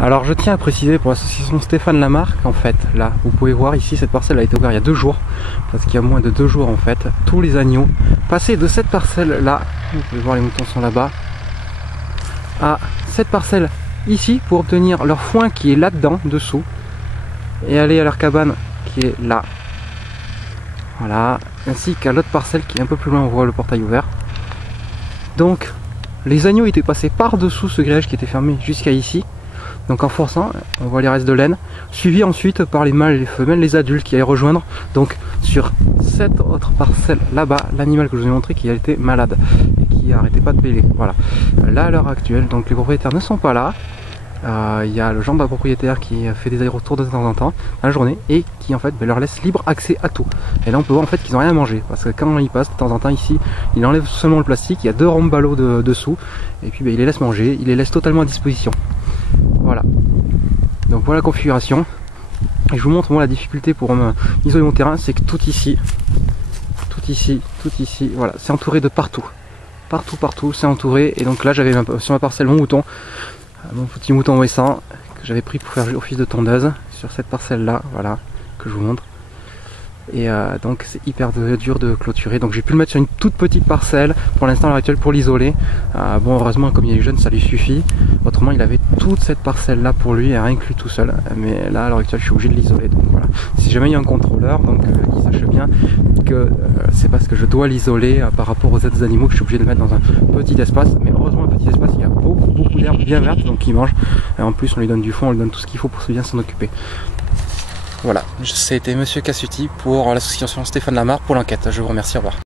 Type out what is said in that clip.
Alors je tiens à préciser pour l'association Stéphane Lamarque, en fait, là, vous pouvez voir ici, cette parcelle a été ouverte il y a 2 jours, parce qu'il y a moins de 2 jours en fait, tous les agneaux passaient de cette parcelle là, vous pouvez voir les moutons sont là-bas, à cette parcelle ici pour obtenir leur foin qui est là-dedans, dessous, et aller à leur cabane qui est là. Voilà, ainsi qu'à l'autre parcelle qui est un peu plus loin, on voit le portail ouvert. Donc, les agneaux étaient passés par-dessous ce grillage qui était fermé jusqu'à ici. Donc en forçant, on voit les restes de laine, suivi ensuite par les mâles et les femelles, les adultes qui allaient rejoindre. Donc sur cette autre parcelle là-bas, l'animal que je vous ai montré qui a été malade et qui n'arrêtait pas de bêler. Voilà. Là à l'heure actuelle, donc les propriétaires ne sont pas là. Il y a le gendarme propriétaire qui fait des allers-retours de temps en temps dans la journée et qui en fait leur laisse libre accès à tout. Et là on peut voir en fait qu'ils n'ont rien à manger parce que quand ils passent de temps en temps ici, il enlève seulement le plastique, il y a 2 rombalos dessous et puis il les laisse manger, il les laisse totalement à disposition. Voilà. Donc voilà la configuration. Et je vous montre moi la difficulté pour isoler mon terrain, c'est que tout ici, voilà, c'est entouré de partout. Partout, c'est entouré. Et donc là j'avais sur ma parcelle mon petit mouton ouessant que j'avais pris pour faire office de tondeuse sur cette parcelle là, voilà, que je vous montre. Et donc c'est hyper dur de clôturer, donc j'ai pu le mettre sur une toute petite parcelle pour l'instant à l'heure actuelle pour l'isoler. Bon heureusement comme il est jeune ça lui suffit, autrement il avait toute cette parcelle là pour lui et rien que lui tout seul, mais là à l'heure actuelle je suis obligé de l'isoler. Donc voilà, si jamais il y a un contrôleur, donc qu'il sache bien que c'est parce que je dois l'isoler par rapport aux autres animaux que je suis obligé de le mettre dans un petit espace. Mais heureusement un petit espace, il y a beaucoup d'herbe bien verte, donc il mange, et en plus on lui donne du foin, on lui donne tout ce qu'il faut pour bien s'en occuper. Voilà, c'était Monsieur Cassuti pour l'association Stéphane Lamarque pour l'enquête. Je vous remercie, au revoir.